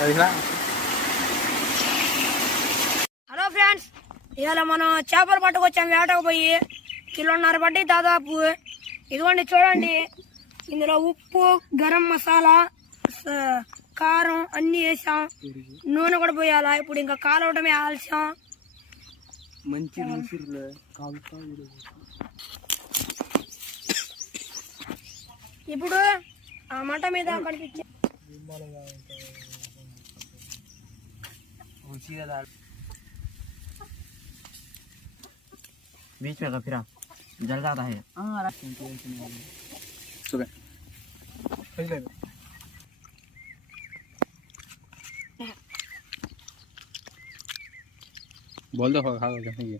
Hello friends, ఇవాళ మనం చేపలు పట్టుకొచ్చాం వేటకు పోయి. కిలోన్నర పట్టి దాదాపు. ఇదిగోండి చూడండి, ఇందులో ఉప్పు, గరం మసాలా, కారం అన్ని వేసాం. నూనె కూడా పోయాలా. ఇప్పుడు ఇంకా కాలవటమే ఆలస్యం. మంచి ఇప్పుడు ఆ మంట మీద కనిపించే बीच में फिर जल जाता है। सुबह बोल दो खा ये